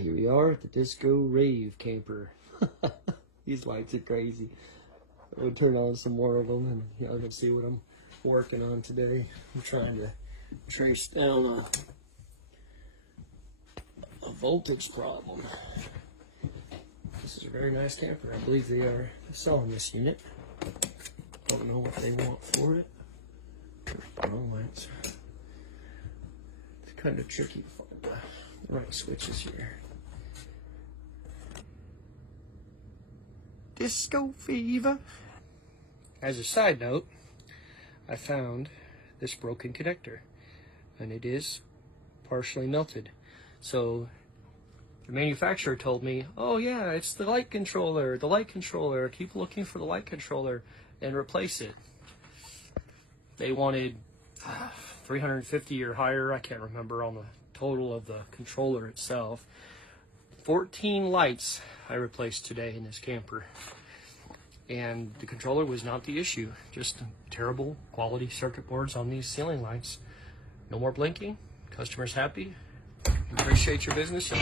Here we are at the Disco Rave camper. These lights are crazy. We'll turn on some more of them and y'all can see what I'm working on today. I'm trying to trace down a voltage problem. This is a very nice camper. I believe they are selling this unit. Don't know what they want for it. There's the wrong lights. It's kind of tricky to find the right switches here. Disco fever. As a side note, I found this broken connector and it is partially melted. So the manufacturer told me, oh yeah, it's the light controller, keep looking for the light controller and replace it. They wanted $350 or higher, I can't remember on the total of the controller itself. 14 lights I replaced today in this camper. And the controller was not the issue, just terrible quality circuit boards on these ceiling lights. No more blinking, customers happy. Appreciate your business.